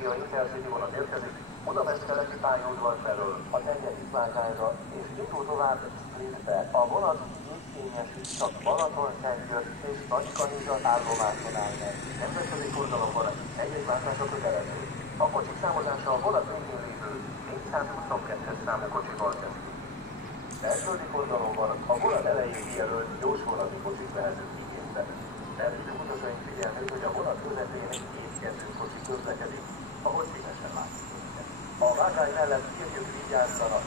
Ausztria Intercity vonat érkezik Budapest keleti pályaudvar felől a Tenyeri plázsára és indul tovább Splitbe. A vonat így kényesít csak Balatonsengyőr és Nagykanizsa állomáson áll meg. Nemzetközi forgalomban egy-egy váltása kötelező. A kocsik számozása a vonat végén lévő 422-es számú kocsival kezdődik. Belföldi forgalomban a vonat elején kijelölt gyorsforgalmi kocsik vehetők igénybe. Felhívjuk utasaink figyelmét, hogy a vonat közepén egy kétkezű kocsi közlekedik, ahogy szívesen látjuk. A vágány mellett kérjük vigyázzanak,